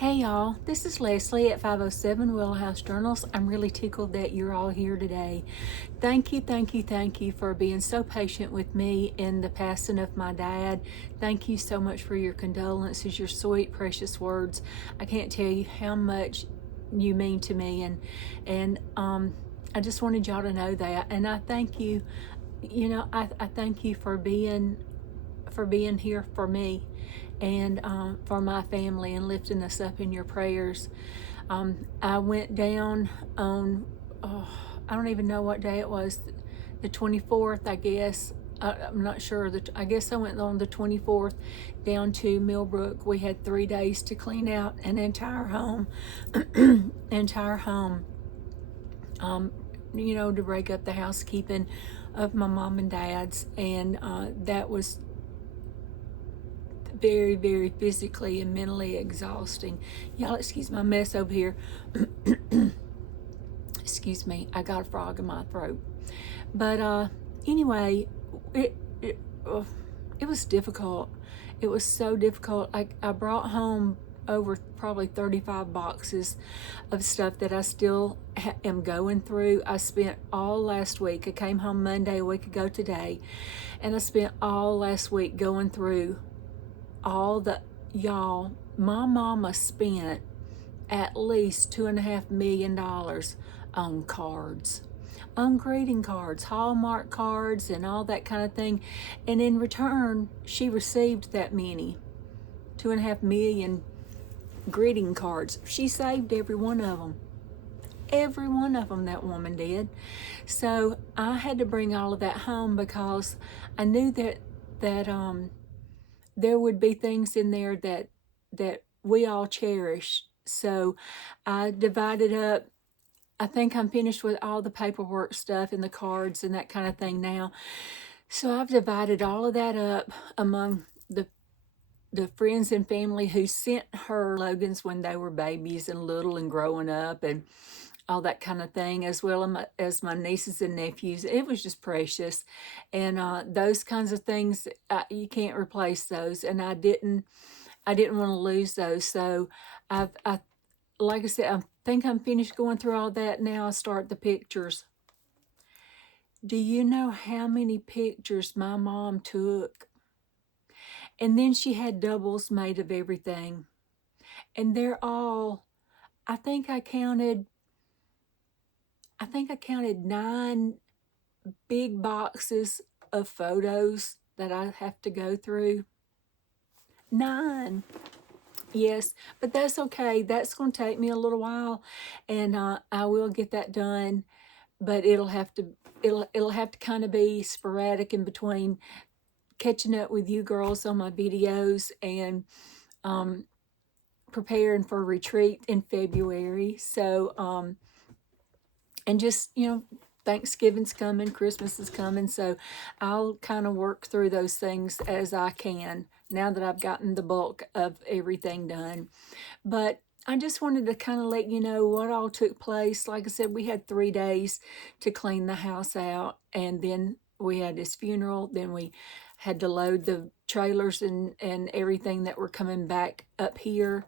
Hey y'all, this is Leslie at 507 Willow House Journals. I'm really tickled that you're all here today. Thank you for being so patient with me in the passing of my dad. Thank you so much for your condolences, your sweet, precious words. I can't tell you how much you mean to me, and I just wanted y'all to know that. And I thank you. I thank you for being here for me and for my family and lifting us up in your prayers. I went down on, I don't even know what day it was, the 24th, I guess. I'm not sure. I guess I went on the 24th down to Millbrook. We had 3 days to clean out an entire home, entire home, to break up the housekeeping of my mom and dad's. And that was very, very physically and mentally exhausting. Y'all excuse my mess over here. Excuse me, I got a frog in my throat. But anyway, it was difficult. It was so difficult. I brought home over probably 35 boxes of stuff that I still am going through. I spent all last week, I came home Monday, a week ago today, and I spent all last week going through y'all, my mama spent at least $2.5 million on cards, on greeting cards, Hallmark cards, and all that kind of thing. And in return, she received that many, 2.5 million greeting cards. She saved every one of them. Every one of them, that woman did. So I had to bring all of that home because I knew that there would be things in there that we all cherish. So I divided up. I think I'm finished with all the paperwork stuff and the cards and that kind of thing now. So I've divided all of that up among the friends and family who sent her slogans when they were babies and little and growing up and all that kind of thing, as well as my nieces and nephews. It was just precious. And those kinds of things, you can't replace those. And I didn't want to lose those. So like I said, I think I'm finished going through all that. Now I start the pictures. Do you know how many pictures my mom took? And then she had doubles made of everything. And they're all, I think I counted 9 big boxes of photos that I have to go through. 9. Yes, but that's okay. That's going to take me a little while, and I will get that done. But it'll have to kind of be sporadic in between catching up with you girls on my videos and preparing for retreat in February. So and just, Thanksgiving's coming, Christmas is coming, so I'll kind of work through those things as I can now that I've gotten the bulk of everything done. But I just wanted to kind of let you know what all took place. Like I said, we had 3 days to clean the house out, and then we had his funeral. Then we had to load the trailers and everything that were coming back up here.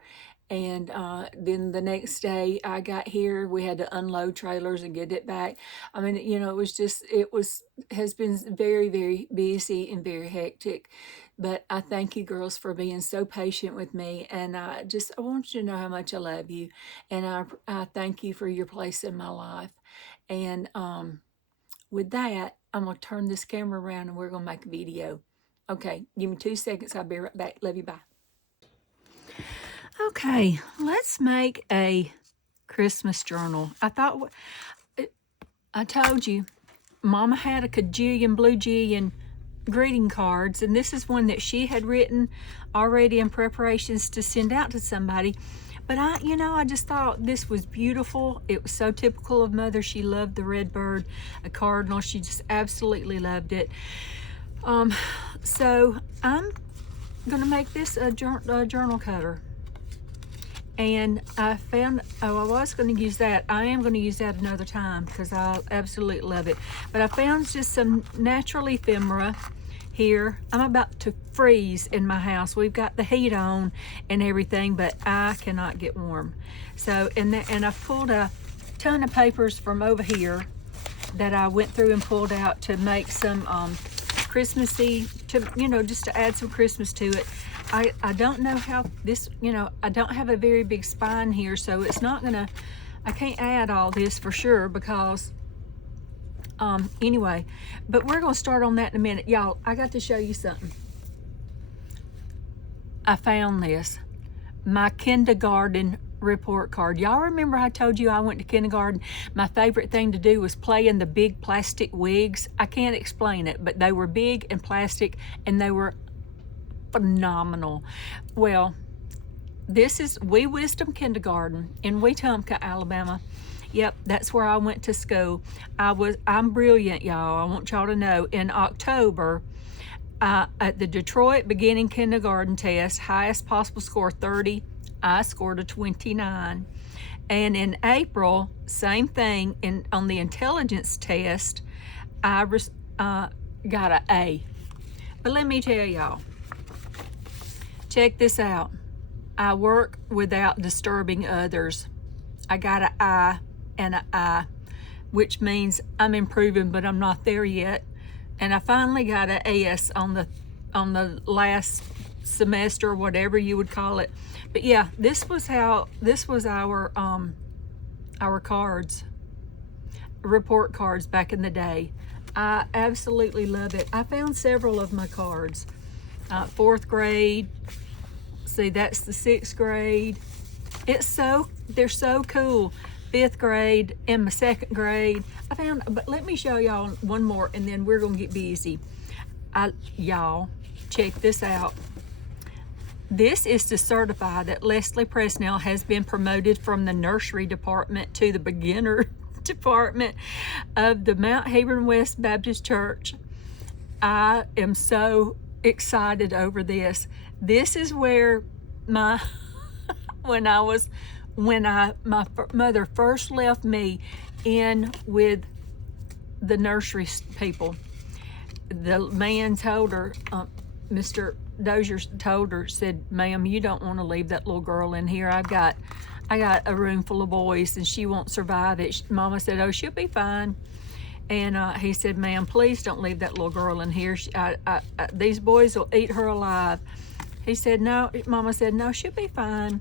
And then the next day I got here, we had to unload trailers and get it back. I mean, has been very, very busy and very hectic. But I thank you girls for being so patient with me. And I want you to know how much I love you. And I thank you for your place in my life. And with that, I'm going to turn this camera around and we're going to make a video. Okay, give me 2 seconds. I'll be right back. Love you. Bye. Okay, let's make a Christmas journal. I told you, Mama had a kajillion, blue jillion greeting cards, and this is one that she had written already in preparations to send out to somebody. But I just thought this was beautiful. It was so typical of Mother. She loved the red bird, a cardinal. She just absolutely loved it. So I'm gonna make this a journal cover. And I found, I was going to use that. I am going to use that another time because I absolutely love it. But I found just some natural ephemera here. I'm about to freeze in my house. We've got the heat on and everything, but I cannot get warm. So, and I pulled a ton of papers from over here that I went through and pulled out to make some Christmassy, to, you know, just to add some Christmas to it. I don't know how this, you know, I don't have a very big spine here, so it's not gonna, I can't add all this for sure because anyway, but we're gonna start on that in a minute. Y'all, I got to show you something. I found this, my kindergarten report card. Y'all remember I told you I went to kindergarten? My favorite thing to do was play in the big plastic wigs. I can't explain it, but they were big and plastic and they were phenomenal. Well, this is Wee Wisdom Kindergarten in Wetumpka, Alabama. Yep, that's where I went to school. I'm brilliant, y'all. I want y'all to know. In October, at the Detroit beginning kindergarten test, highest possible score 30, I scored a 29. And in April, same thing, on the intelligence test, I got an A. But let me tell y'all, check this out. I work without disturbing others. I got an I and an I, which means I'm improving, but I'm not there yet. And I finally got an S on the last semester, whatever you would call it. But yeah, this was our cards, report cards back in the day. I absolutely love it. I found several of my cards. 4th grade. See, that's the 6th grade. They're so cool. 5th grade and my 2nd grade. But let me show y'all one more and then we're gonna get busy. Y'all, check this out. This is to certify that Leslie Presnell has been promoted from the nursery department to the beginner department of the Mount Hebron West Baptist Church. I am so excited over this. This is where my my mother first left me in with the nursery people. The man told her, Mr. Dozier told her, said, "Ma'am, you don't want to leave that little girl in here. I got a room full of boys and she won't survive it." Mama said, "Oh, she'll be fine." And he said, "Ma'am, please don't leave that little girl in here. These boys will eat her alive." He said, "No." Mama said, "No, she'll be fine."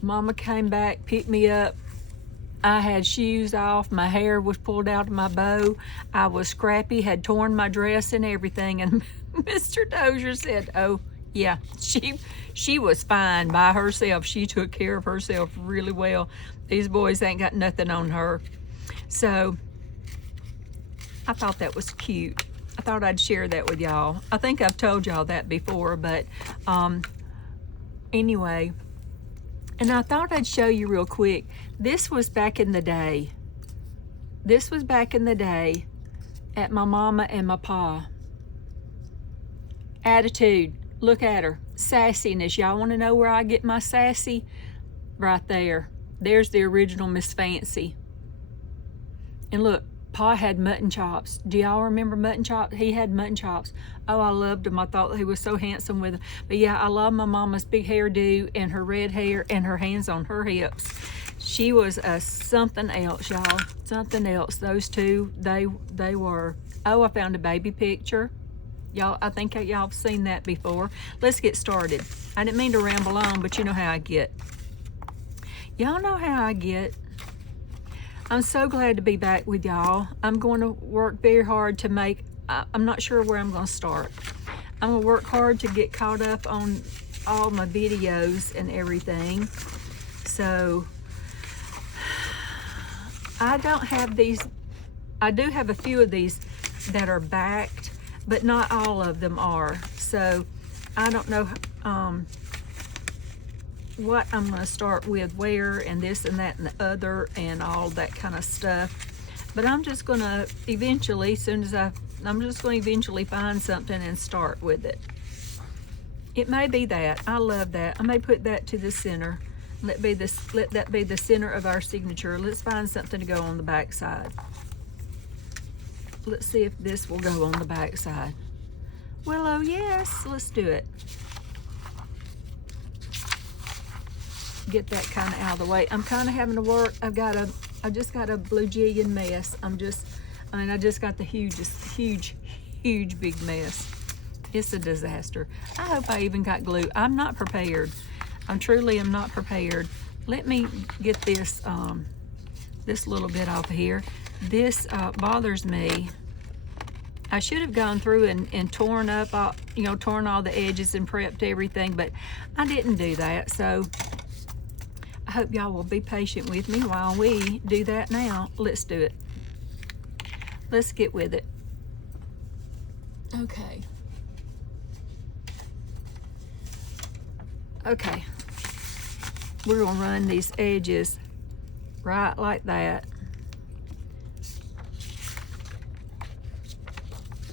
Mama came back, picked me up. I had shoes off. My hair was pulled out of my bow. I was scrappy, had torn my dress and everything. And Mr. Dozier said, "Oh, yeah, she was fine by herself. She took care of herself really well. These boys ain't got nothing on her." So I thought that was cute. I thought I'd share that with y'all. I think I've told y'all that before, but anyway. And I thought I'd show you real quick. This was back in the day. This was back in the day at my mama and my pa. Attitude. Look at her. Sassiness. Y'all want to know where I get my sassy? Right there. There's the original Miss Fancy. And look, Pa had mutton chops. Do y'all remember mutton chops? He had mutton chops. Oh, I loved him. I thought he was so handsome with them. But yeah, I love my mama's big hairdo and her red hair and her hands on her hips. She was something else, y'all. Something else. Those two, they were. Oh, I found a baby picture. Y'all, I think y'all have seen that before. Let's get started. I didn't mean to ramble on, but you know how I get. Y'all know how I get. I'm so glad to be back with y'all. I'm going to work very hard to make, I'm not sure where I'm going to start. I'm going to work hard to get caught up on all my videos and everything. So, I don't have these, I do have a few of these that are backed, but not all of them are. So, I don't know what I'm going to start with, where, and this and that and the other and all that kind of stuff. But I'm just going to eventually, I'm just going to eventually find something and start with it. It may be that. I love that. I may put that to the center. Let that be the center of our signature. Let's find something to go on the back side. Let's see if this will go on the back side. Willow, yes, let's do it. Get that kind of out of the way. I'm kind of having to work. I just got a blue jillion mess. I just got the huge big mess. It's a disaster. I hope I even got glue. I'm not prepared. I truly am not prepared. Let me get this this little bit off of here. This bothers me. I should have gone through and torn up all, torn all the edges and prepped everything, but I didn't do that. So I hope y'all will be patient with me while we do that now. Let's do it. Let's get with it. Okay. Okay. We're gonna run these edges right like that.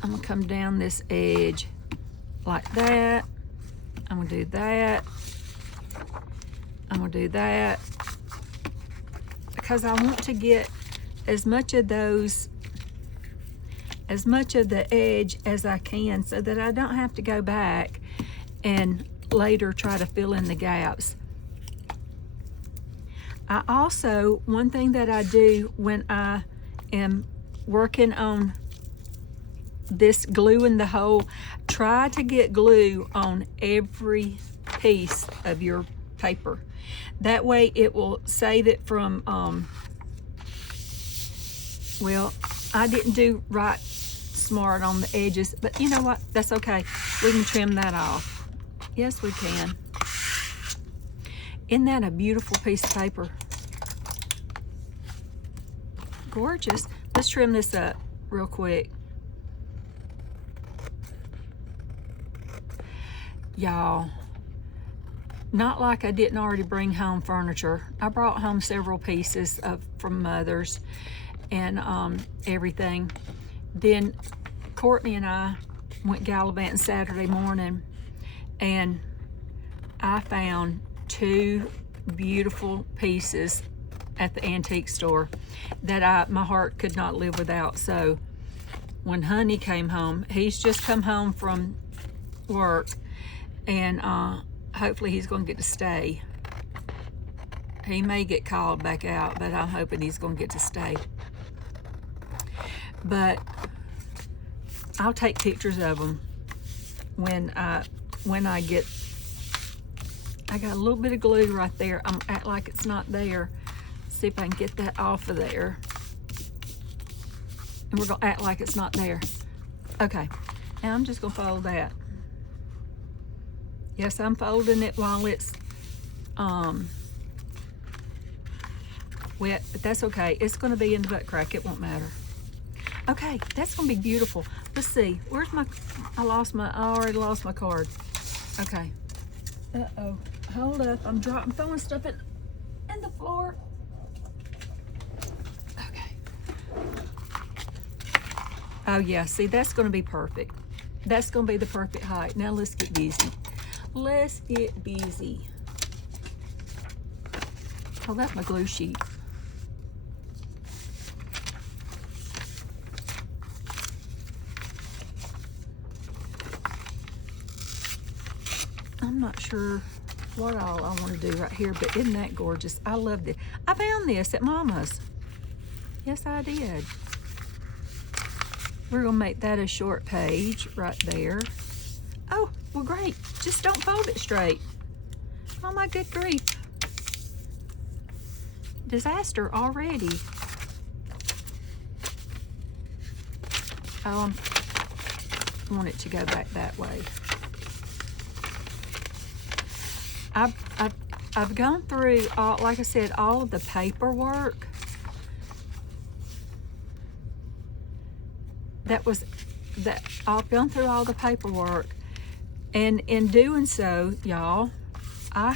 I'm gonna come down this edge like that. I'm gonna do that. I'm gonna do that because I want to get as much of the edge as I can so that I don't have to go back and later try to fill in the gaps. I also, one thing that I do when I am working on this glue in the hole, try to get glue on every piece of your paper. That way it will save it from, well, I didn't do right smart on the edges, but you know what? That's okay. We can trim that off. Yes, we can. Isn't that a beautiful piece of paper? Gorgeous. Let's trim this up real quick. Y'all, not like I didn't already bring home furniture. I brought home several pieces from Mother's and everything. Then Courtney and I went gallivanting Saturday morning, and I found 2 beautiful pieces at the antique store that my heart could not live without. So when Honey came home, he's just come home from work, and hopefully he's going to get to stay. He may get called back out, but I'm hoping he's going to get to stay. But I'll take pictures of them when I get. I got a little bit of glue right there. I'm act like it's not there. See if I can get that off of there. And we're gonna act like it's not there. Okay, now I'm just gonna fold that. Yes, I'm folding it while it's wet, but that's okay. It's gonna be in the butt crack, it won't matter. Okay, that's gonna be beautiful. Let's see, where's my, I already lost my card. Okay, uh-oh, hold up, I'm throwing stuff in the floor. Okay. Oh yeah, see, that's gonna be perfect. That's gonna be the perfect height. Now let's get busy. Let's get busy. Oh, that's my glue sheet. I'm not sure what all I want to do right here, but isn't that gorgeous? I love this. I found this at Mama's. Yes, I did. We're gonna make that a short page right there. Oh, well, great. Just don't fold it straight. Oh my good grief. Disaster already. Oh, I want it to go back that way. I've gone through all, like I said, all of the paperwork I've gone through all the paperwork, and in doing so, y'all, I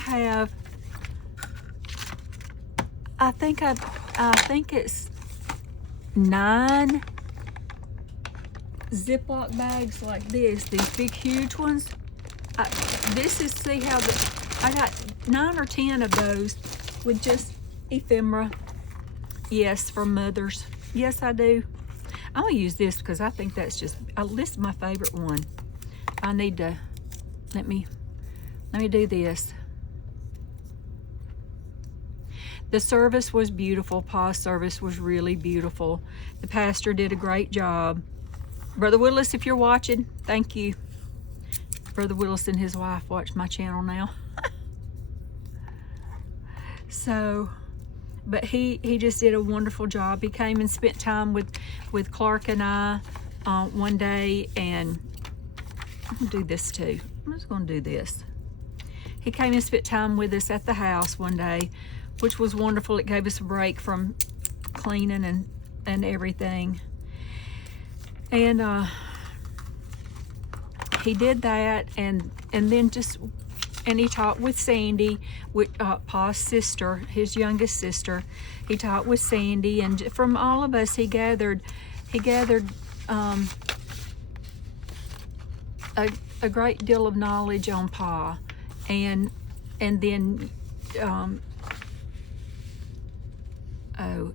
think it's 9 Ziploc bags like this, these big huge ones. I got 9 or 10 of those with just ephemera. Yes, from Mother's. Yes, I do. I'm gonna use this because I think that's this is my favorite one. I need to, let me do this. The service was beautiful. Pa's service was really beautiful. The pastor did a great job. Brother Willis, if you're watching, thank you. Brother Willis and his wife watch my channel now. So, but he just did a wonderful job. He came and spent time with Clark and I one day, and I'm gonna do this too. I'm just gonna do this. He came and spent time with us at the house one day, which was wonderful. It gave us a break from cleaning and everything. And he did that, and then he talked with Sandy, with Pa's sister, his youngest sister. He talked with Sandy, and from all of us, he gathered a great deal of knowledge on Pa, and then oh,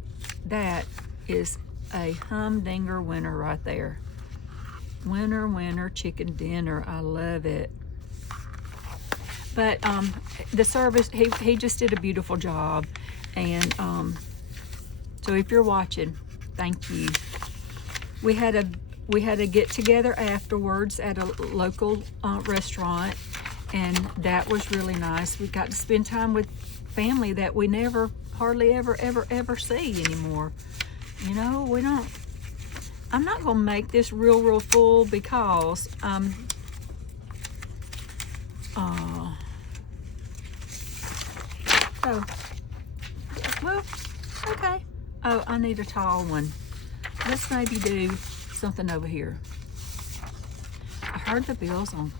that is a humdinger winner right there. Winner, winner, chicken dinner. I love it. But the service, he just did a beautiful job. And so if you're watching, thank you. We had a get together afterwards at a local restaurant, and that was really nice. We got to spend time with family that we never hardly ever see anymore. You know, we don't. I'm not gonna make this real full because oh, well, okay. Oh, I need a tall one. Let's maybe do something over here. I heard the bills on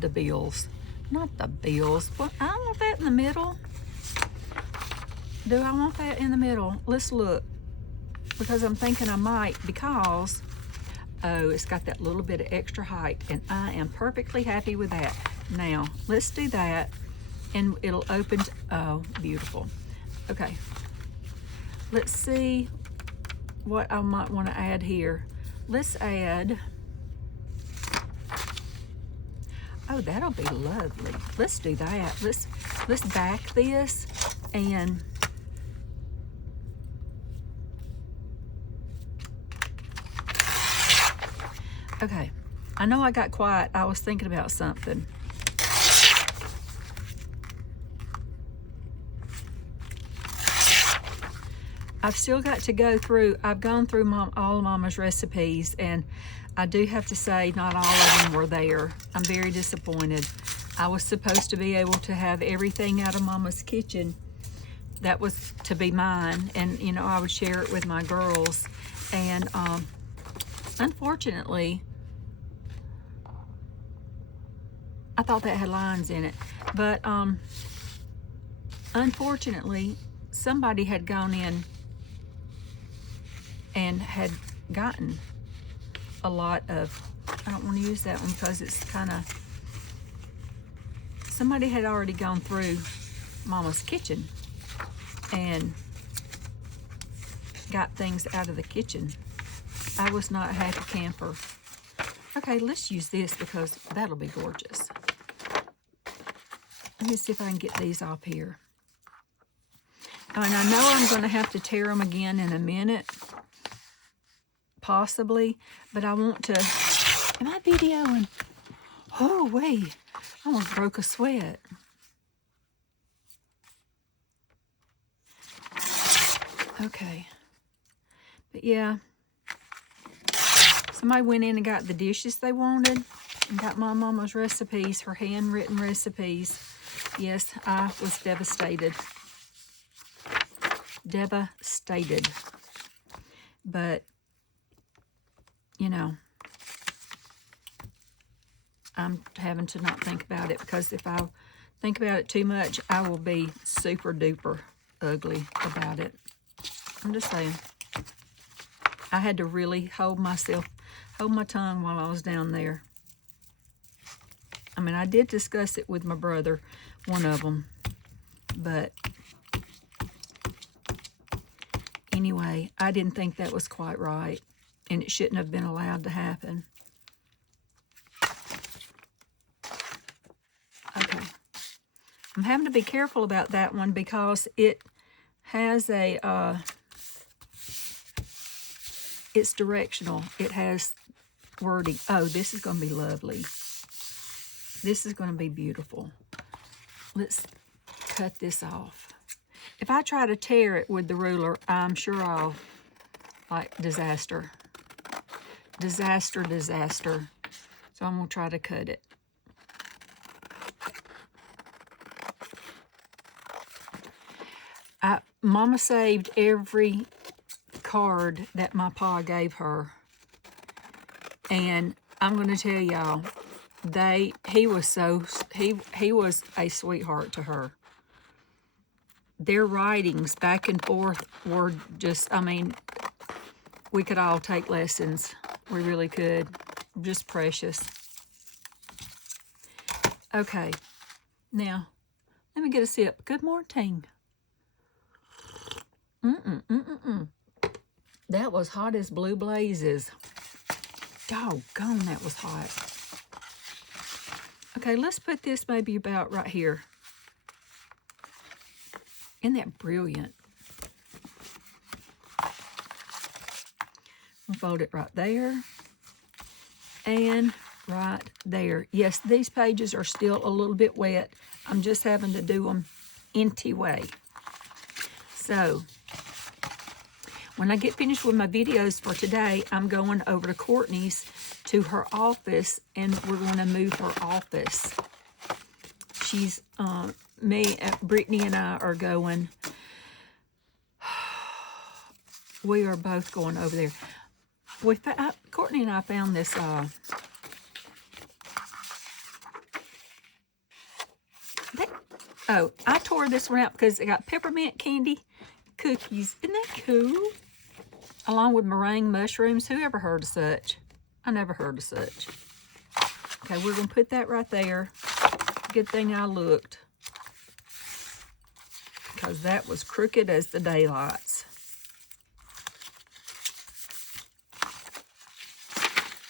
the bills, not the bills. Well, I want that in the middle. Do I want that in the middle? Let's look, because I'm thinking I might, because oh, it's got that little bit of extra height, and I am perfectly happy with that. Now let's do that, and it'll open. Oh, beautiful. Okay, let's see what I might want to add here. Let's add, oh, that'll be lovely. Let's do that. Let's back this, and okay, I know I got quiet. I was thinking about something. I've still got to go through, I've gone through all of Mama's recipes, and I do have to say not all of them were there. I'm very disappointed. I was supposed to be able to have everything out of Mama's kitchen that was to be mine, and you know, I would share it with my girls. And unfortunately, I thought that had lines in it, but unfortunately, somebody had gone in and had gotten a lot of, I don't want to use that one because it's kind of, somebody had already gone through Mama's kitchen and got things out of the kitchen. I was not a happy camper. Okay, let's use this because that'll be gorgeous. Let me see if I can get these off here. And I know I'm going to have to tear them again in a minute, possibly, but I want to, am I videoing? Oh, wait, I almost broke a sweat. Okay, but yeah, somebody went in and got the dishes they wanted and got my Mama's recipes, her handwritten recipes. Yes, I was devastated. Devastated. But, you know, I'm having to not think about it, because if I think about it too much, I will be super duper ugly about it. I'm just saying. I had to really hold my tongue while I was down there. I mean, I did discuss it with my brother, one of them, but anyway, I didn't think that was quite right, and it shouldn't have been allowed to happen. I'm having to be careful about that one because it has a, it's directional. It has wording. Oh, this is going to be lovely. This is going to be beautiful. Let's cut this off. If I try to tear it with the ruler, I'm sure I'll, like, disaster. Disaster, disaster. So I'm going to try to cut it. Mama saved every card that my pa gave her. And I'm going to tell y'all, he was a sweetheart to her. Their writings back and forth were just, I mean, we could all take lessons. We really could. Just precious. Okay. Now, let me get a sip. Good morning. That was hot as blue blazes. Doggone, that was hot. Okay, let's put this maybe about right here. Isn't that brilliant? We'll fold it right there and right there. Yes, these pages are still a little bit wet. I'm just having to do them anyway. So, when I get finished with my videos for today, I'm going over to Courtney's to her office, and we're going to move her office. She's, Brittany and I are going, we are both going over there. Courtney and I found this, I tore this one out because it got peppermint candy cookies. Isn't that cool? Along with meringue mushrooms. Who ever heard of such? I never heard of such. Okay, we're going to put that right there. Good thing I looked, because that was crooked as the daylights.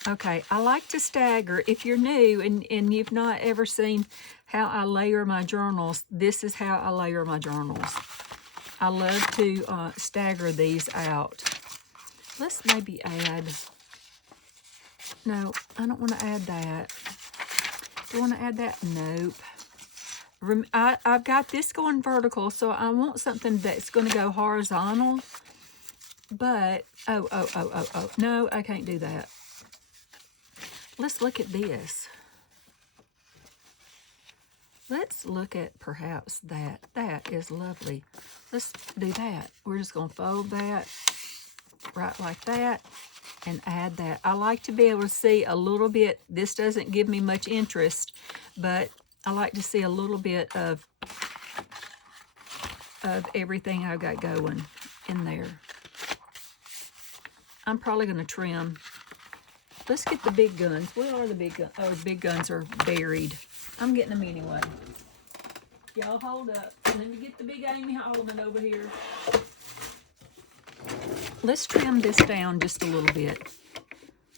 Okay, I like to stagger. If you're new and you've not ever seen how I layer my journals, this is how I layer my journals. I love to stagger these out. Let's maybe add, no, I don't want to add that. Do I want to add that? Nope. I've got this going vertical, so I want something that's going to go horizontal. But, no, I can't do that. Let's look at this. Let's look at perhaps that. That is lovely. Let's do that. We're just going to fold that right like that and add that. I like to be able to see a little bit. This doesn't give me much interest, but I like to see a little bit of everything I've got going in there. I'm probably going to trim. Let's get the big guns. Where are the big guns? Oh, the big guns are buried. I'm getting them anyway. Y'all hold up. Let me get the big Amy Holloman over here. Let's trim this down just a little bit.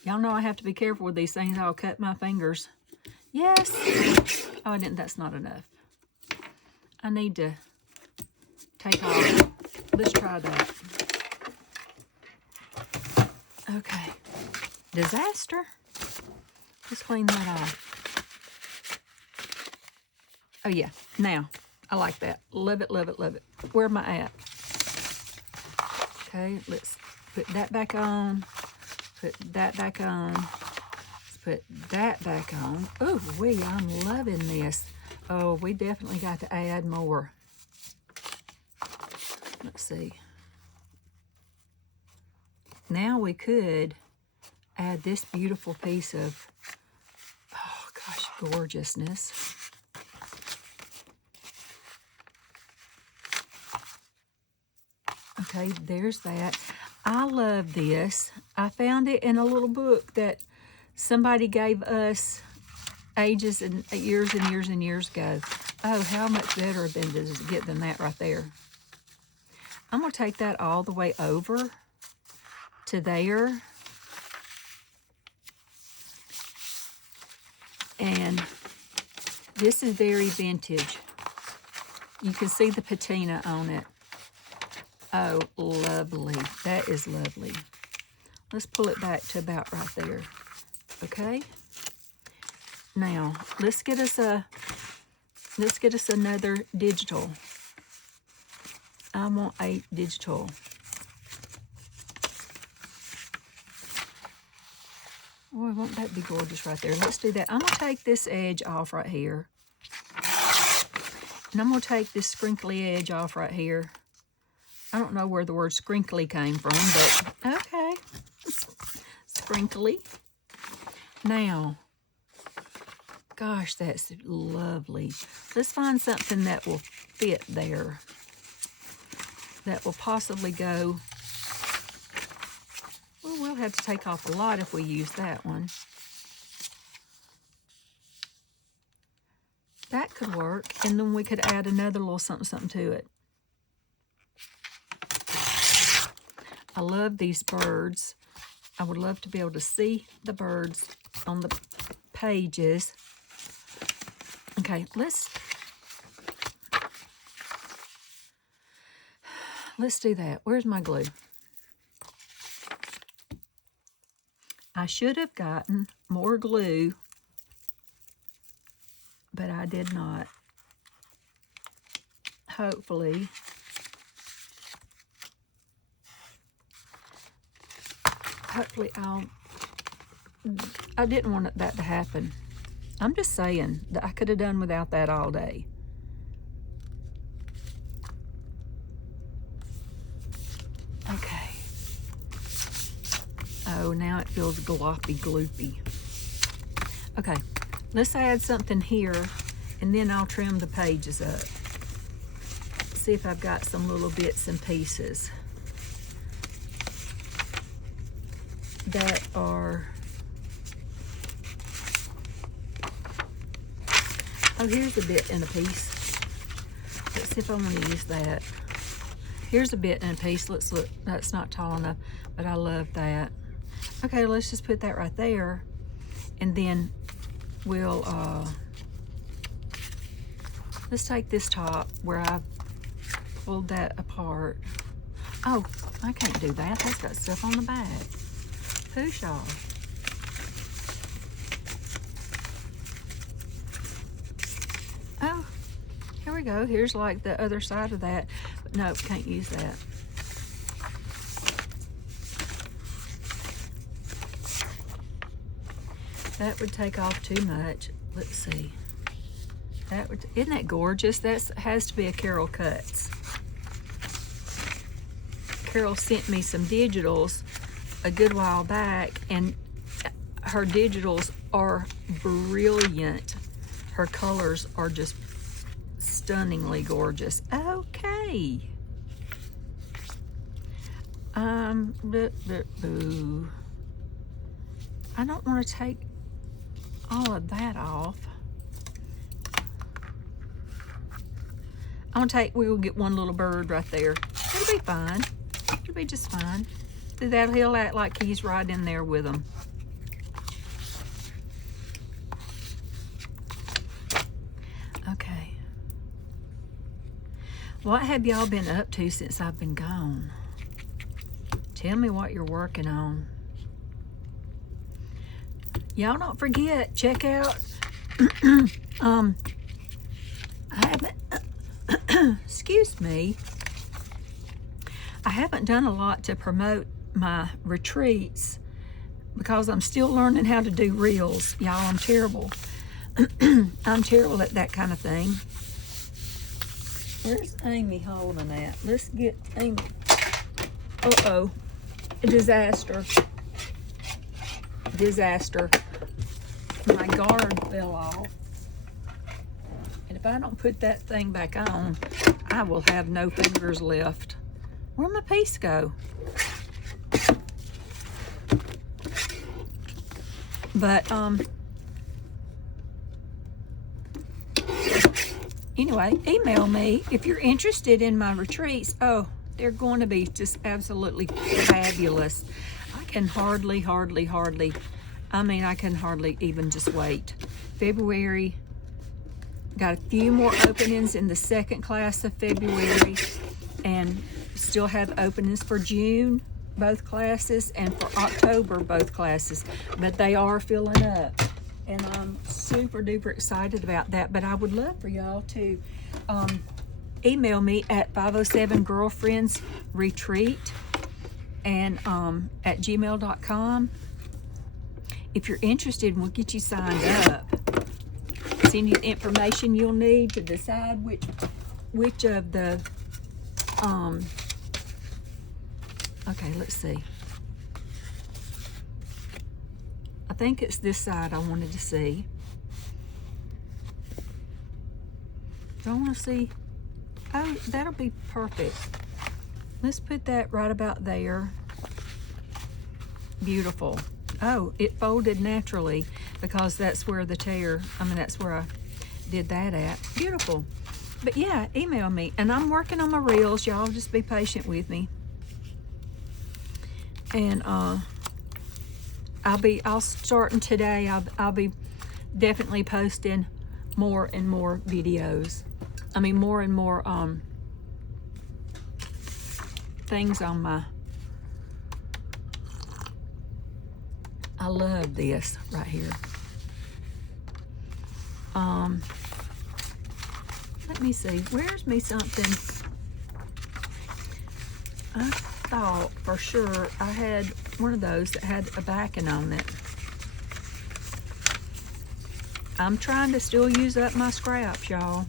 Y'all know I have to be careful with these things. I'll cut my fingers. Yes. Oh, I didn't. That's not enough. I need to take off. Let's try that. Okay. Disaster. Let's clean that off. Oh, yeah. Now, I like that. Love it, love it, love it. Where am I at? Okay, let's put that back on. Put that back on. Let's put that back on. Oh, I'm loving this. Oh, we definitely got to add more. Let's see. Now we could add this beautiful piece of, oh gosh, gorgeousness. Okay, there's that. I love this. I found it in a little book that somebody gave us ages and years and years and years ago. Oh, how much better does it get than that right there? I'm going to take that all the way over to there. And this is very vintage. You can see the patina on it. Oh, lovely. That is lovely. Let's pull it back to about right there. Okay? Now, let's get us another digital. I want a digital. Oh, won't that be gorgeous right there? Let's do that. I'm going to take this edge off right here. And I'm going to take this scrinkly edge off right here. I don't know where the word scrinkly came from, but okay. Sprinkly. Now, gosh, that's lovely. Let's find something that will fit there. That will possibly go. Well, we'll have to take off a lot if we use that one. That could work, and then we could add another little something to it. I love these birds. I would love to be able to see the birds on the pages. Okay, let's do that. Where's my glue? I should have gotten more glue, but I did not. Hopefully. I didn't want that to happen. I'm just saying that I could have done without that all day. Okay. Oh, now it feels gloppy gloopy. Okay, let's add something here, and then I'll trim the pages up. See if I've got some little bits and pieces that are, oh, here's a bit and a piece. Let's see if I want to use that. Here's a bit and a piece. Let's look. That's not tall enough, but I love that. Okay, let's just put that right there, and then we'll let's take this top where I pulled that apart. Oh, I can't do that. That's got stuff on the back. Push off. Oh, here we go. Here's like the other side of that. But nope, can't use that. That would take off too much. Let's see. That would, isn't that gorgeous? That has to be a Carol Cuts. Carol sent me some digitals a good while back, and her digitals are brilliant. Her colors are just stunningly gorgeous. Okay. Boo. I don't want to take all of that off. We'll get one little bird right there. It'll be fine. It'll be just fine. He'll act like he's right in there with them. Okay. What have y'all been up to since I've been gone? Tell me what you're working on. Y'all don't forget, check out, I haven't, excuse me, I haven't done a lot to promote my retreats because I'm still learning how to do reels. Y'all, I'm terrible. I'm terrible at that kind of thing. Where's Amy holding that? Let's get Amy. Uh-oh. Disaster. Disaster. My guard fell off. And if I don't put that thing back on, I will have no fingers left. Where'd my piece go? But, anyway, email me if you're interested in my retreats. Oh, they're going to be just absolutely fabulous. I can hardly even just wait. February Got a few more openings in the second class of February, and still have openings for June, both classes, and for October, both classes. But they are filling up, and I'm super duper excited about that. But I would love for y'all to email me at 507girlfriendsretreat and at gmail.com. If you're interested, we'll get you signed up. Send you the information you'll need to decide which of the okay, let's see. I think it's this side I wanted to see. Do I want to see? Oh, that'll be perfect. Let's put that right about there. Beautiful. Oh, it folded naturally because that's where the tear, that's where I did that at. Beautiful. But yeah, email me. And I'm working on my reels. Y'all just be patient with me. And I'll starting today. I'll be definitely posting more and more videos. More and more things on my. I love this right here. Let me see. Where's me something? I thought for sure I had one of those that had a backing on it. I'm trying to still use up my scraps, y'all.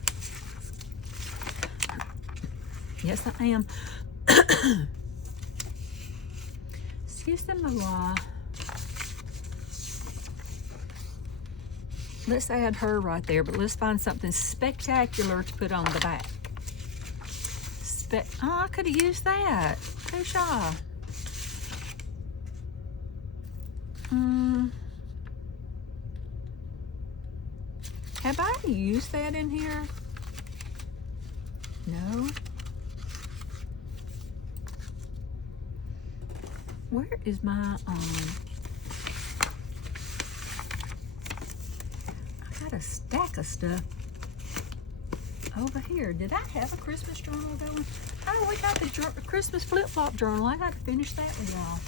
Yes, I am. Excuse me, la. Let's add her right there, but let's find something spectacular to put on the back. Oh, I could have used that. Too shy. Have I used that in here? No. Where is my a stack of stuff over here. Did I have a Christmas journal going? Oh, we got the Christmas flip-flop journal. I got to finish that with y'all.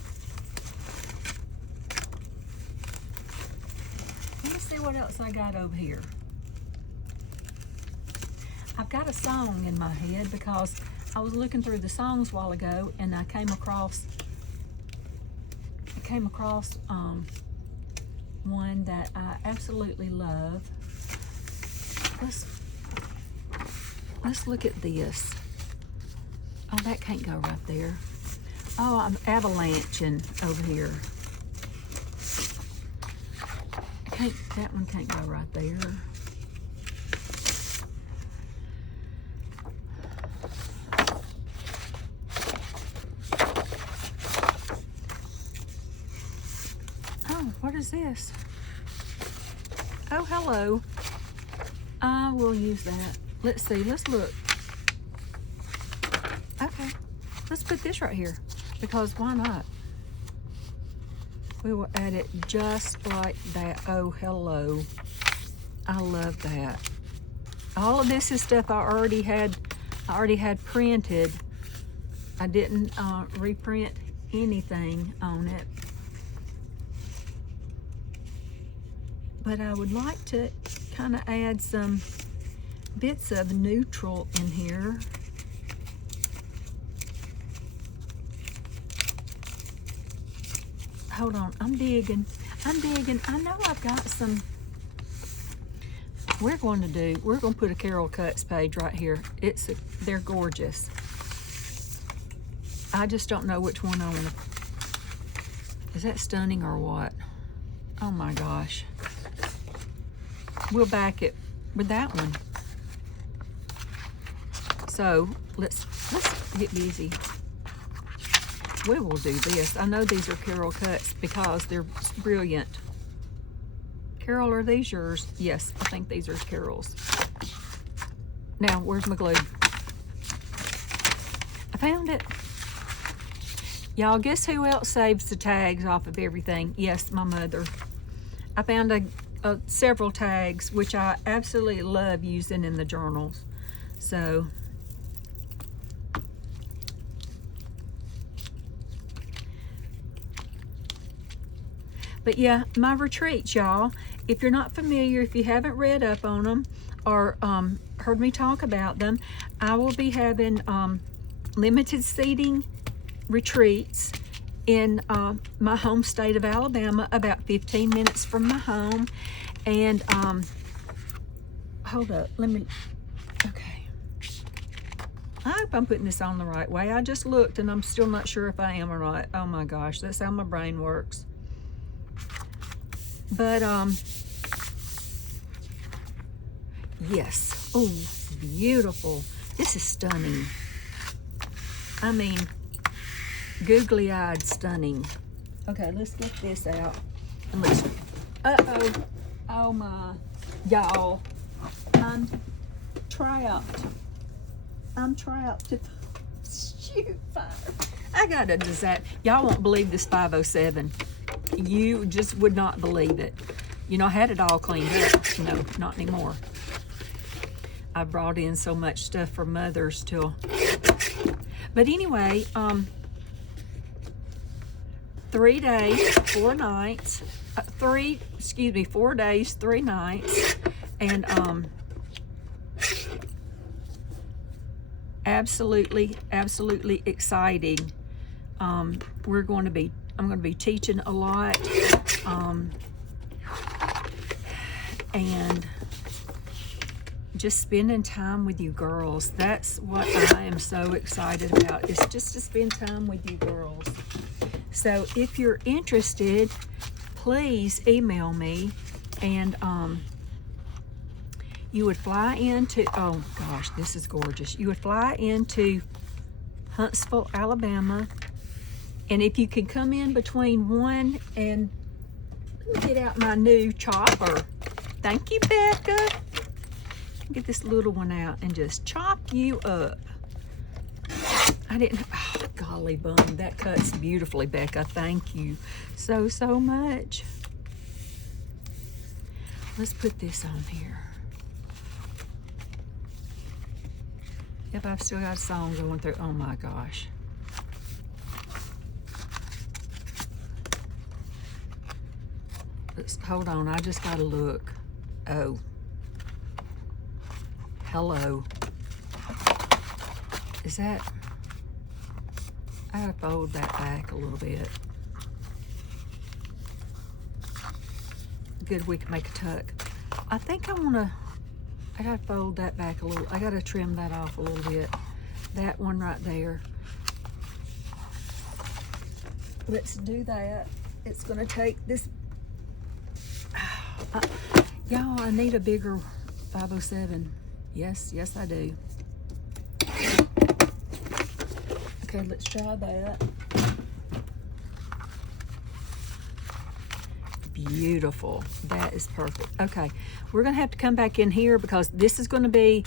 Let me see what else I got over here. I've got a song in my head because I was looking through the songs a while ago and I came across one that I absolutely love. Let's look at this. Oh, that can't go right there. Oh, I'm avalanching over here. That one can't go right there. Oh, what is this? Oh, hello. I will use that. Let's see, let's look. Okay, let's put this right here because why not? We will add it just like that. Oh, hello. I love that. All of this is stuff I already had printed. I didn't reprint anything on it. But I would like to kind of add some bits of neutral in here. Hold on, I'm digging. I know I've got some. We're going to put a Carol Cuts page right here. They're gorgeous. I just don't know which one I want to. Is that stunning or what? Oh my gosh. We'll back it with that one. So let's get busy. We will do this. I know these are Carol Cuts because they're brilliant. Carol, are these yours? Yes, I think these are Carol's. Now, where's my glue? I found it. Y'all, guess who else saves the tags off of everything? Yes, my mother. I found several tags, which I absolutely love using in the journals. So but yeah, my retreats, y'all, if you're not familiar, if you haven't read up on them or heard me talk about them, I will be having limited seating retreats in my home state of Alabama, about 15 minutes from my home. And hold up, let me, okay. I hope I'm putting this on the right way. I just looked and I'm still not sure if I am or not. Oh my gosh, that's how my brain works. But yes, oh, beautiful. This is stunning. I mean, googly-eyed stunning. Okay, let's get this out. And let's, uh-oh, oh my, y'all, I'm trapped to shoot fire. I got a disaster. Y'all won't believe this 507. You just would not believe it. You know, I had it all cleaned up. No, not anymore. I brought in so much stuff for mothers till. But anyway, 3 days, 4 nights, 4 days, 3 nights, and absolutely exciting. I'm going to be teaching a lot, and just spending time with you girls. That's what I am so excited about, is just to spend time with you girls. So if you're interested, please email me, and you would fly into, oh gosh, this is gorgeous. You would fly into Huntsville, Alabama, and if you can come in between 1 and, let me get out my new chopper. Thank you, Becca. Get this little one out and just chop you up. I didn't, oh, golly bum, that cuts beautifully, Becca. Thank you so much. Let's put this on here. Yep, I've still got a song going through. Oh my gosh. Hold on, I just gotta look. Oh. Hello. Is that, I gotta fold that back a little bit. Good, we can make a tuck. I think I gotta fold that back a little. I gotta trim that off a little bit. That one right there. Let's do that. It's gonna take this. Y'all, I need a bigger 507. Yes, I do. Okay, let's try that. Beautiful. That is perfect. Okay, we're gonna have to come back in here because this is gonna be,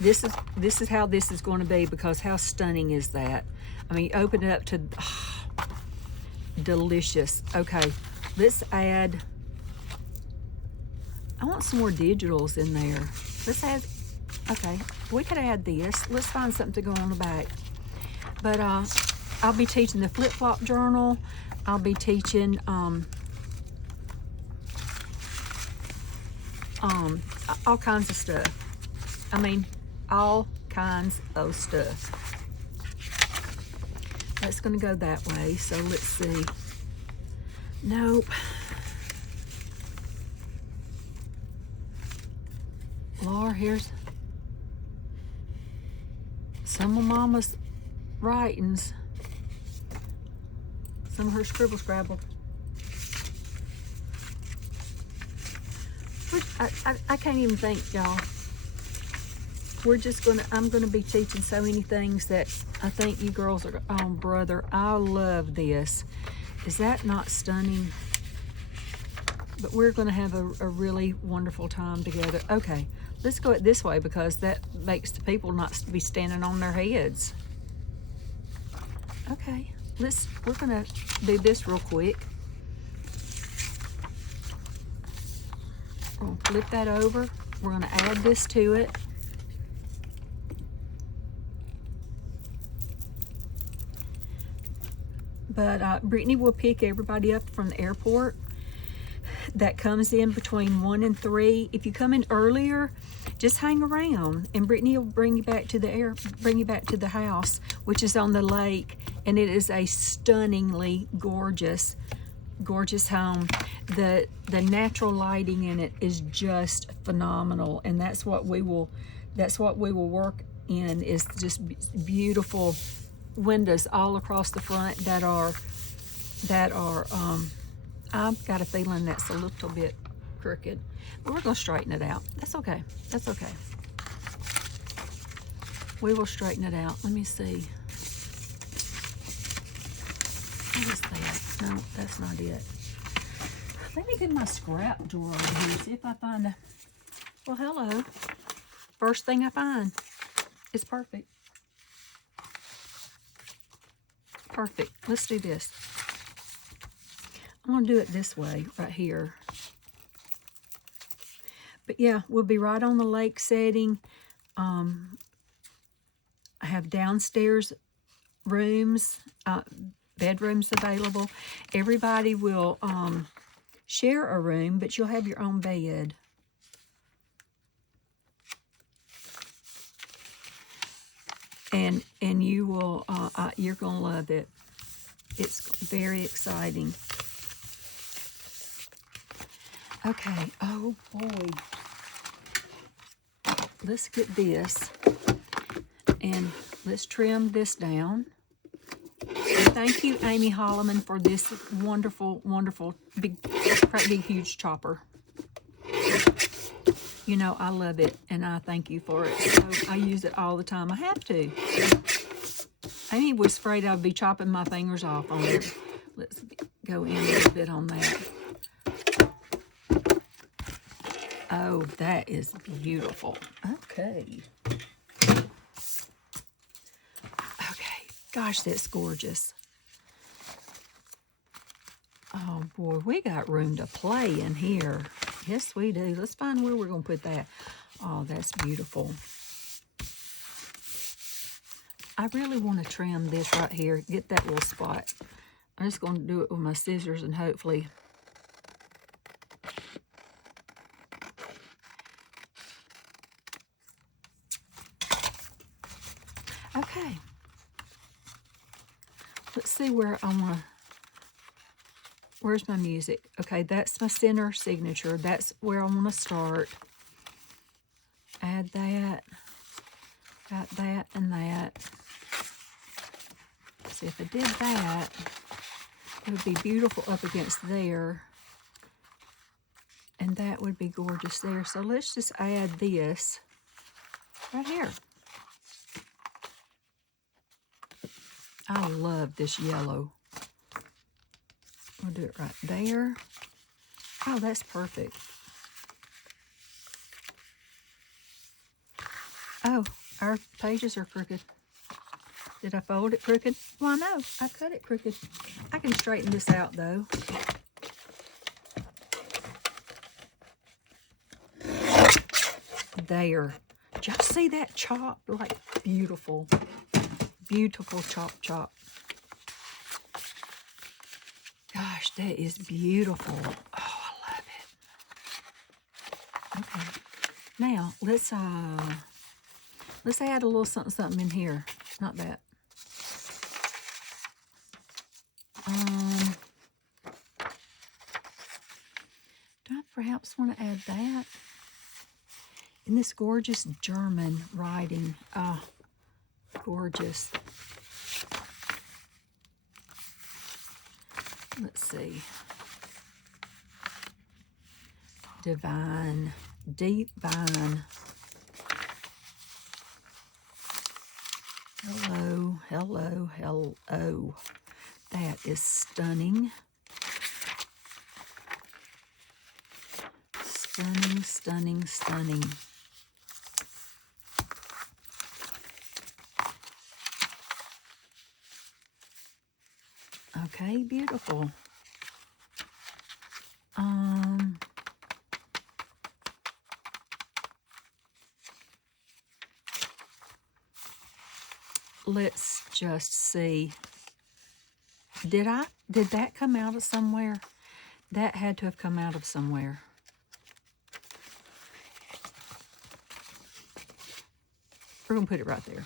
this is how this is gonna be, because how stunning is that? I mean, open it up to, delicious. Okay, let's add, I want some more digitals in there. Let's add, okay, we could add this. Let's find something to go on the back. But I'll be teaching the flip-flop journal. I'll be teaching all kinds of stuff. I mean, all kinds of stuff. That's gonna go that way, so let's see. Nope. Laura, here's some of Mama's writings. Some of her scribble scrabble. I can't even think, y'all. We're just gonna, I'm gonna be teaching so many things that I think you girls are, oh brother, I love this. Is that not stunning? But we're gonna have a really wonderful time together. Okay, let's go it this way because that makes the people not be standing on their heads. Okay, we're gonna do this real quick. We're going to flip that over. We're going to add this to it. But Brittany will pick everybody up from the airport that comes in between 1 and 3. If you come in earlier, just hang around, and Brittany will bring you back to the house, which is on the lake, and it is a stunningly gorgeous home. The natural lighting in it is just phenomenal, and that's what we will work in, is just beautiful windows all across the front that are I've got a feeling that's a little bit crooked, but we're going to straighten it out. That's okay. That's okay. We will straighten it out. Let me see. What is that? No, that's not it. Let me get my scrap drawer over here, see if I find a... Well, hello. First thing I find. It's perfect. Perfect. Let's do this. I'm going to do it this way, right here. But yeah, we'll be right on the lake setting. I have downstairs rooms, bedrooms available. Everybody will share a room, but you'll have your own bed. And you will, you're going to love it. It's very exciting. Okay, oh boy. Let's get this, and let's trim this down. And thank you, Amy Holloman, for this wonderful, wonderful, big, huge chopper. You know, I love it, and I thank you for it. So I use it all the time. I have to. Amy was afraid I'd be chopping my fingers off on it. Let's go in a little bit on that. Oh, that is beautiful. Okay. Okay. Gosh, that's gorgeous. Oh, boy, we got room to play in here. Yes, we do. Let's find where we're going to put that. Oh, that's beautiful. I really want to trim this right here. Get that little spot. I'm just going to do it with my scissors and hopefully... Okay. Let's see where I want to... Where's my music? Okay, that's my center signature. That's where I want to start. Add that. Got that and that. See, if I did that, it would be beautiful up against there. And that would be gorgeous there. So let's just add this right here. I love this yellow. We'll do it right there. Oh, that's perfect. Oh, our pages are crooked. Did I fold it crooked? Well, no, I cut it crooked. I can straighten this out, though. There. Did y'all see that chop? Like, beautiful. Beautiful chop. Gosh, that is beautiful. Oh, I love it. Okay. Now, let's add a little something in here. Not that. Do I perhaps want to add that? In this gorgeous German writing. Oh, gorgeous. Let's see. Divine. Deep vine. Hello, hello, hello. That is stunning. Stunning, stunning, stunning. Okay, beautiful. let's just see. Did that come out of somewhere? That had to have come out of somewhere. We're gonna put it right there.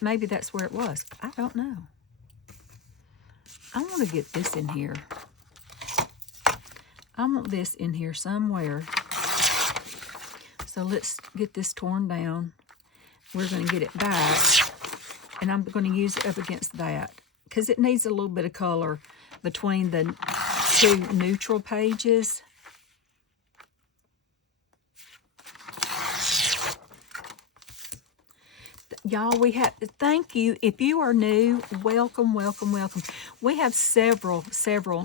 Maybe that's where it was. I don't know. I want to get this in here. I want this in here somewhere. So let's get this torn down. We're going to get it back, and I'm going to use it up against that because it needs a little bit of color between the two neutral pages. Y'all, we have, thank you. If you are new, welcome, welcome, welcome. We have several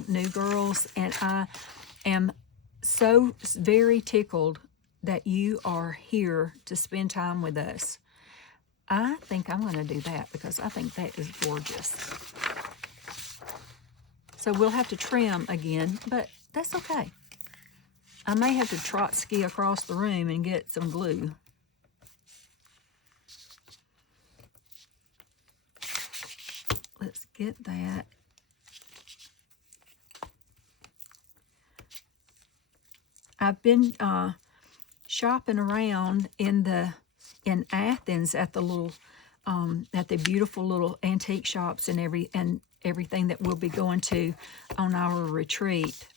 new girls, and I am so very tickled that you are here to spend time with us. I think I'm going to do that because I think that is gorgeous. So we'll have to trim again, but that's okay. I may have to trot ski across the room and get some glue. Let's get that. I've been shopping around in Athens at the little at the beautiful little antique shops and everything that we'll be going to on our retreat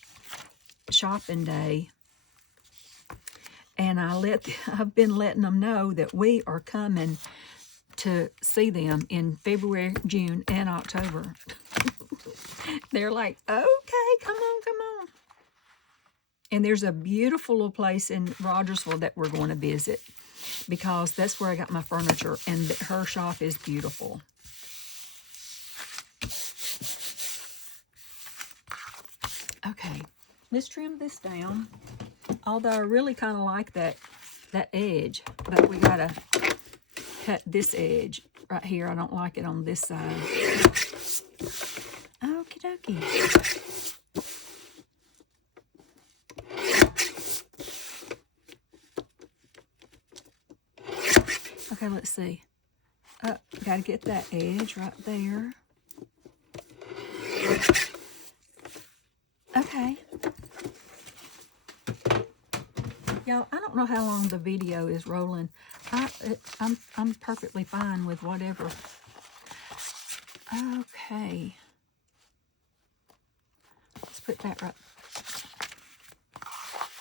shopping day. And I've been letting them know that we are coming to see them in February, June, and October. They're like, okay, come on, come on. And there's a beautiful little place in Rogersville that we're going to visit because that's where I got my furniture, and her shop is beautiful. Okay, let's trim this down. Although I really kind of like that edge, but we gotta cut this edge right here. I don't like it on this side. Okie dokie. Okay, let's see. Gotta get that edge right there. Okay. Y'all, I don't know how long the video is rolling. I'm perfectly fine with whatever. Okay. Let's put that right.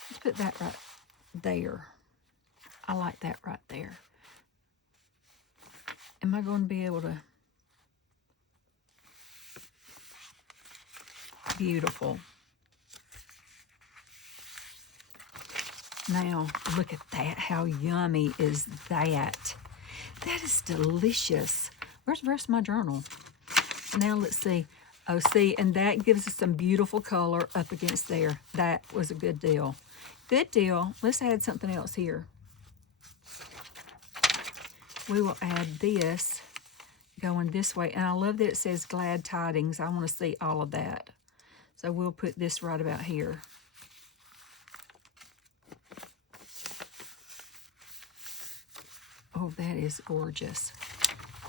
Let's put that right there. I like that right there. Am I going to be able to? Beautiful. Now, look at that. How yummy is that? That is delicious. Where's the rest of my journal? Now, let's see. Oh, see, and that gives us some beautiful color up against there. That was a good deal. Good deal. Let's add something else here. We will add this going this way. And I love that it says glad tidings. I want to see all of that. So we'll put this right about here. Oh, that is gorgeous.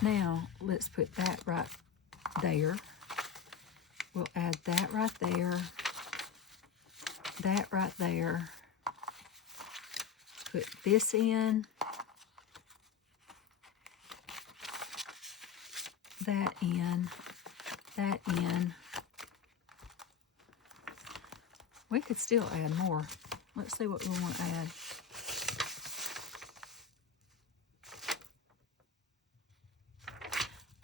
Now, let's put that right there. We'll add that right there. That right there. Put this in. That in. That in. We could still add more. Let's see what we want to add.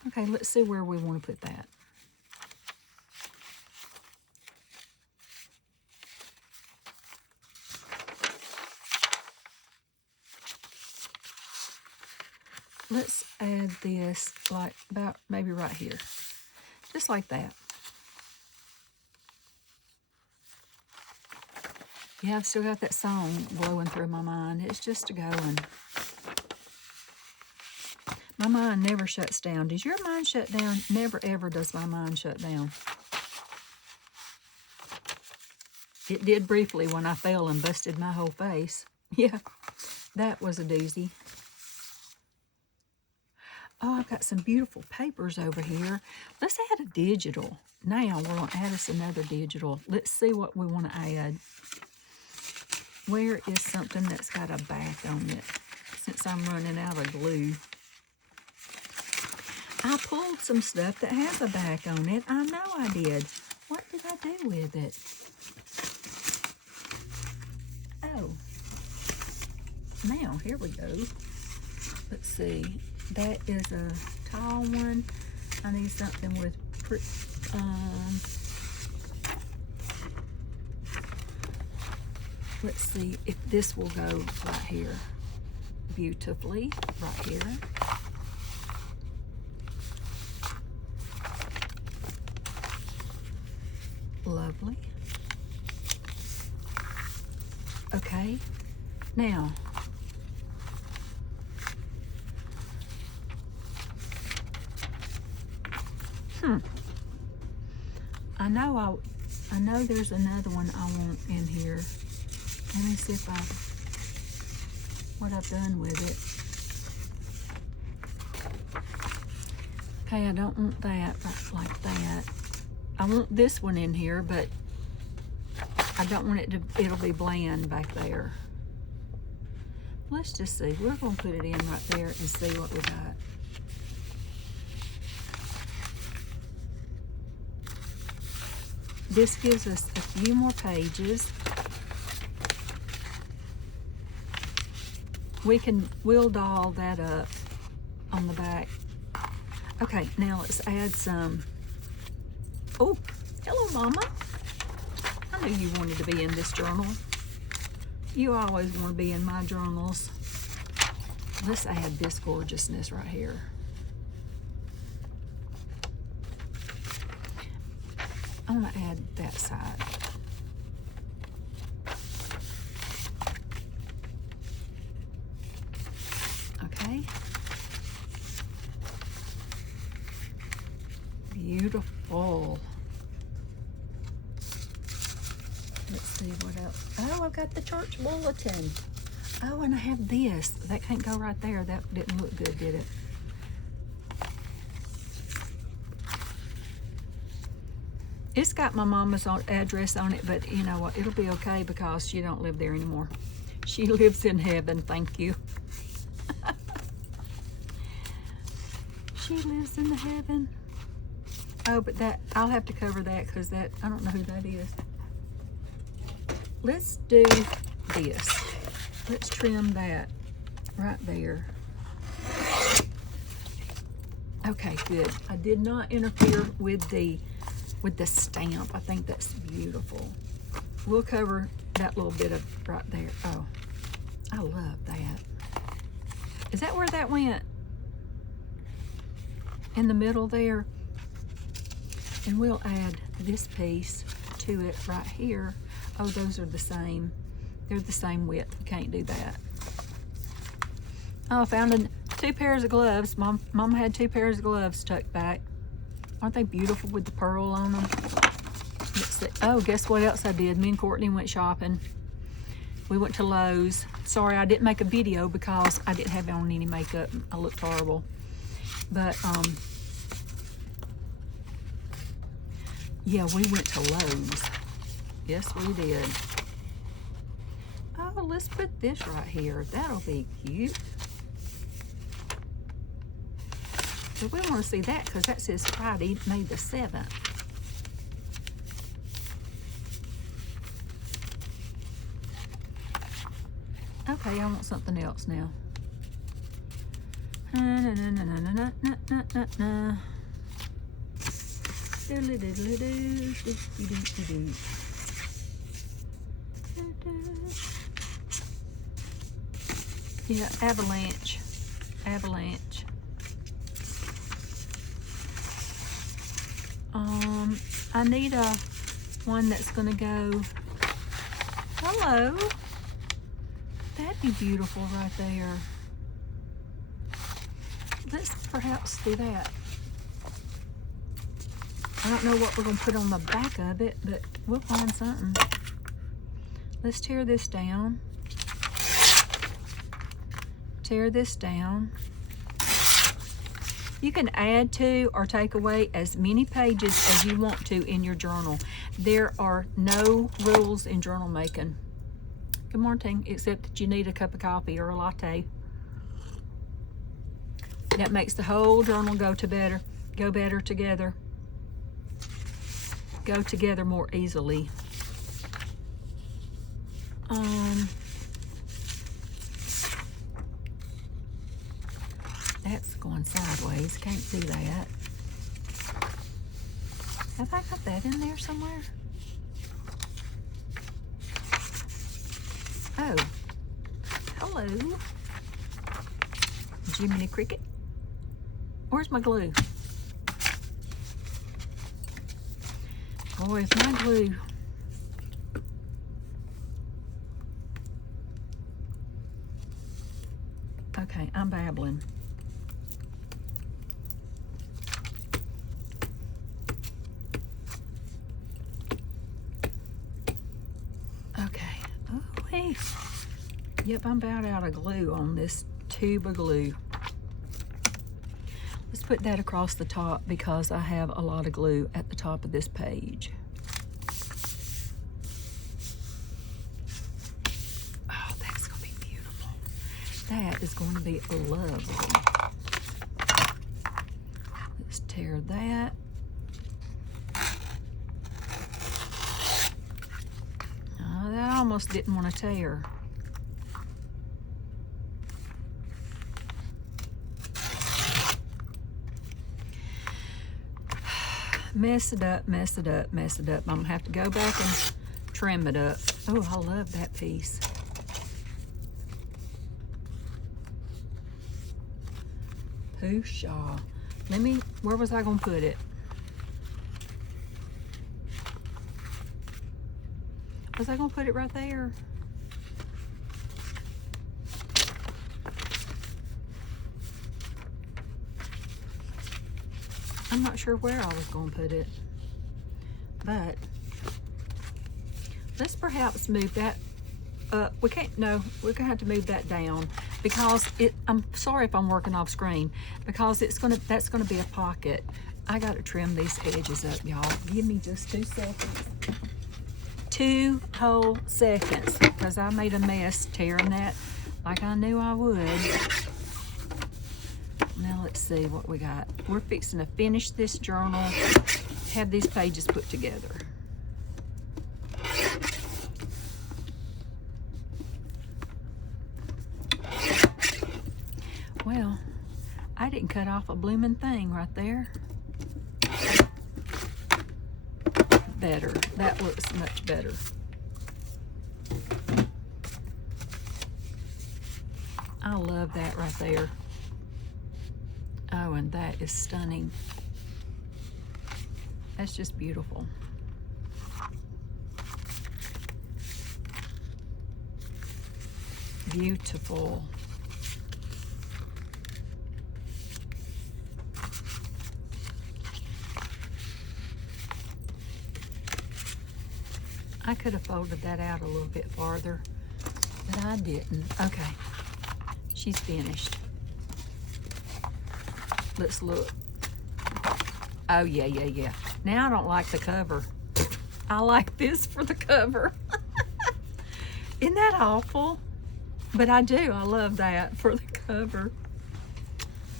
Okay, let's see where we want to put that. Let's add this like about maybe right here. Just like that. Yeah, I've still got that song blowing through my mind. It's just going. My mind never shuts down. Does your mind shut down? Never, ever does my mind shut down. It did briefly when I fell and busted my whole face. Yeah, that was a doozy. Oh, I've got some beautiful papers over here. Let's add a digital. Now we're going to add us another digital. Let's see what we want to add. Where is something that's got a back on it? Since I'm running out of glue. I pulled some stuff that has a back on it. I know I did. What did I do with it? Oh. Now, here we go. Let's see. That is a tall one. I need something with let's see if this will go right here. Beautifully. Right here. Lovely. Okay. Now, I know there's another one I want in here. Let me see if what I've done with it. Okay, I don't want that right like that. I want this one in here, but I don't want it to, it'll be bland back there. Let's just see. We're going to put it in right there and see what we got. This gives us a few more pages. We'll doll that up on the back. Okay, now let's add some. Oh, hello, Mama. I knew you wanted to be in this journal. You always want to be in my journals. Let's add this gorgeousness right here. I want to add that side. Okay. Beautiful. Let's see what else. Oh, I've got the church bulletin. Oh, and I have this. That can't go right there. That didn't look good, did it? It's got my mama's address on it, but you know what? It'll be okay because she don't live there anymore. She lives in heaven, thank you. She lives in the heaven. Oh, but that, I'll have to cover that because that, I don't know who that is. Let's do this. Let's trim that right there. Okay, good. I did not interfere with the stamp. I think that's beautiful. We'll cover that little bit of right there. Oh, I love that. Is that where that went? In the middle there? And we'll add this piece to it right here. Oh, those are the same. They're the same width. You can't do that. Oh, I found two pairs of gloves. Mom had two pairs of gloves tucked back. Aren't they beautiful with the pearl on them? Let's see. Oh, guess what else I did? Me and Courtney went shopping. We went to Lowe's. Sorry, I didn't make a video because I didn't have on any makeup. I looked horrible. But, yeah, we went to Lowe's. Yes, we did. Oh, let's put this right here. That'll be cute. So we want to see that because that says Friday, May the 7th. Okay, I want something else now. Yeah, avalanche. I need a one that's gonna go. Hello. That'd be beautiful right there. Let's perhaps do that. I don't know what we're gonna put on the back of it, but we'll find something. Let's tear this down. Tear this down. You can add to or take away as many pages as you want to in your journal. There are no rules in journal making. Good morning, except that you need a cup of coffee or a latte. That makes the whole journal go better together. Go together more easily. That's going sideways. Can't see that. Have I got that in there somewhere? Oh. Hello. Jiminy Cricket. Where's my glue? Boy, it's my glue. Okay, I'm babbling. Okay. Oh, hey. Yep, I'm about out of glue on this tube of glue. Let's put that across the top because I have a lot of glue at the top of this page. Oh, that's going to be beautiful. That is going to be lovely. Let's tear that. Oh, that almost didn't want to tear. Mess it up, mess it up, mess it up. I'm gonna have to go back and trim it up. Oh, I love that piece. Pooh-Shaw. Where was I gonna put it? Was I gonna put it right there? I'm not sure where I was going to put it, but let's perhaps move that up. We're going to have to move that down because I'm sorry if I'm working off screen because that's going to be a pocket. I got to trim these edges up, y'all. Give me just 2 seconds. 2 whole seconds because I made a mess tearing that like I knew I would. Now let's see what we got. We're fixing to finish this journal, have these pages put together. Well, I didn't cut off a blooming thing right there. Better. That looks much better. I love that right there. Oh, and that is stunning. That's just beautiful. Beautiful. I could have folded that out a little bit farther, but I didn't. Okay, she's finished. Let's look. Oh, yeah. Now I don't like the cover. I like this for the cover. Isn't that awful? But I do. I love that for the cover.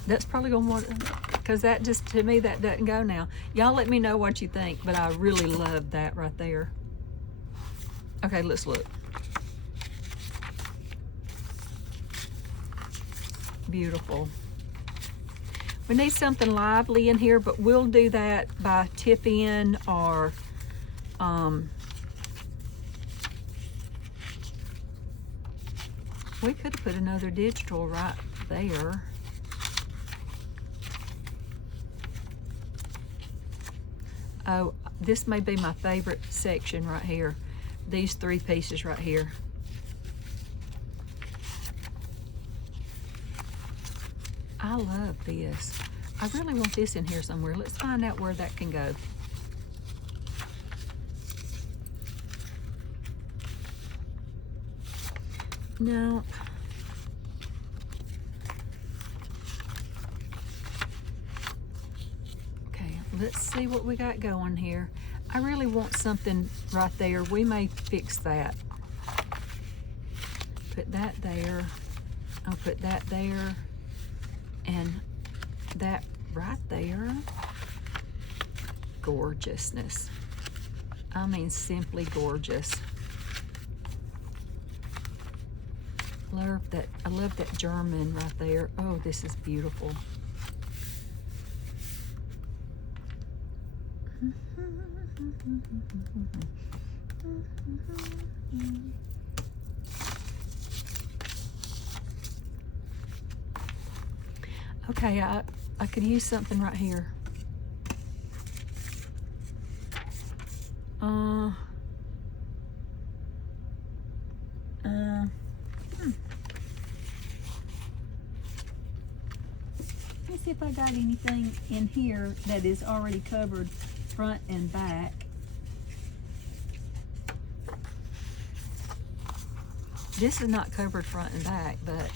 That's probably going to want, because that just, to me, that doesn't go now. Y'all let me know what you think, but I really love that right there. Okay, let's look. Beautiful. We need something lively in here, but we'll do that by tip-in or we could have put another digital right there. Oh, this may be my favorite section right here. These 3 pieces right here. I love this. I really want this in here somewhere. Let's find out where that can go. No. let's see what we got going here. I really want something right there. We may fix that. Put that there. I'll put that there. And that right there. Gorgeousness. I mean, simply gorgeous. I love that German right there. Oh, this is beautiful. Okay, I could use something right here. Let me see if I got anything in here that is already covered front and back. This is not covered front and back, but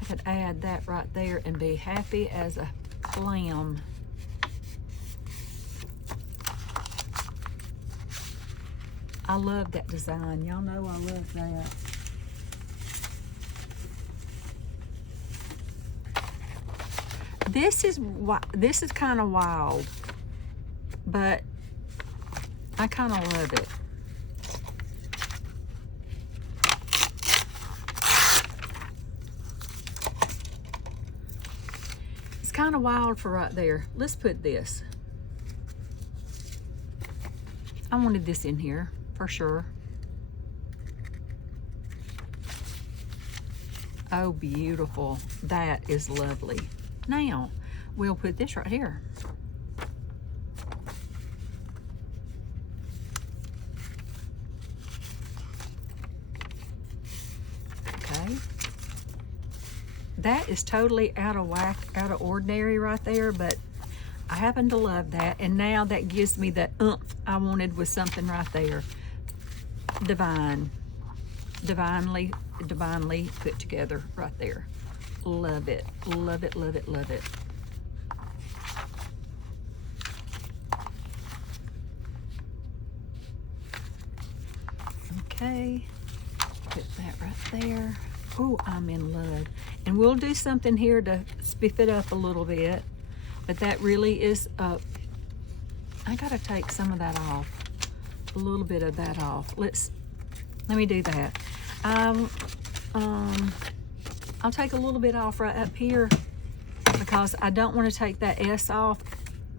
I could add that right there and be happy as a clam. I love that design. Y'all know I love that. This is kind of wild, but I kind of love it. It's kind of wild for right there. Let's put this. I wanted this in here for sure. Oh, beautiful. That is lovely. Now, we'll put this right here. Okay. That is totally out of whack, out of ordinary right there, but I happen to love that. And now that gives me the oomph I wanted with something right there. Divine. Divinely put together right there. Love it, love it, love it, love it. Okay, put that right there. Oh, I'm in love. And we'll do something here to spiff it up a little bit, but that really is, I gotta take some of that off, a little bit of that off. Let me do that. I'll take a little bit off right up here because I don't want to take that S off,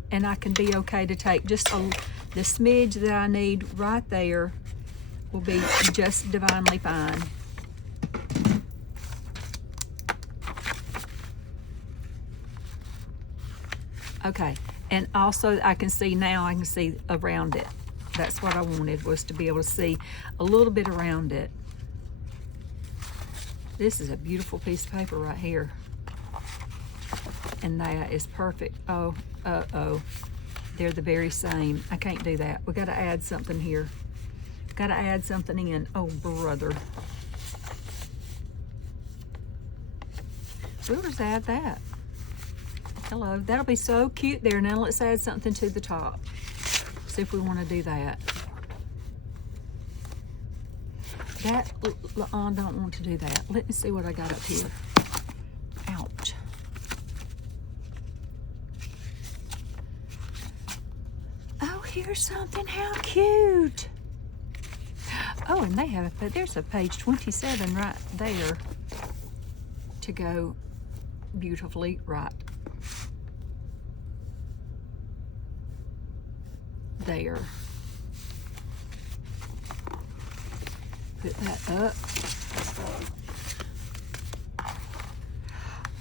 and I can be okay to take just the smidge that I need right there will be just divinely fine. Okay, and also I can see around it. That's what I wanted, was to be able to see a little bit around it. This is a beautiful piece of paper right here. And that is perfect. Oh, uh-oh. They're the very same. I can't do that. We gotta add something here. Gotta add something in. Oh, brother. We'll just add that. Hello, that'll be so cute there. Now let's add something to the top. See if we wanna do that. That, I don't want to do that. Let me see what I got up here. Ouch. Oh, here's something, how cute. Oh, and there's a page 27 right there to go beautifully right there. Put that up.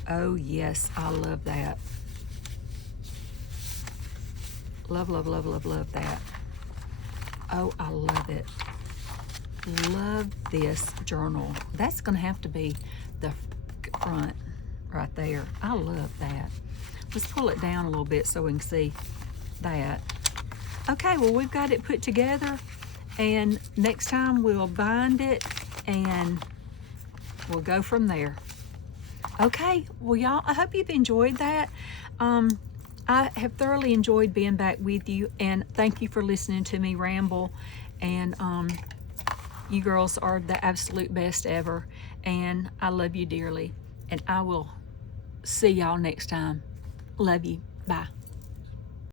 Oh yes, I love that. Love, love, love, love, love that. Oh, I love it. Love this journal. That's gonna have to be the front right there. I love that. Let's pull it down a little bit so we can see that. Okay, well, we've got it put together. And next time we'll bind it and we'll go from there. Okay, well, y'all, I hope you've enjoyed that. I have thoroughly enjoyed being back with you, and thank you for listening to me ramble. And you girls are the absolute best ever, and I love you dearly. And I will see y'all next time. Love you. Bye.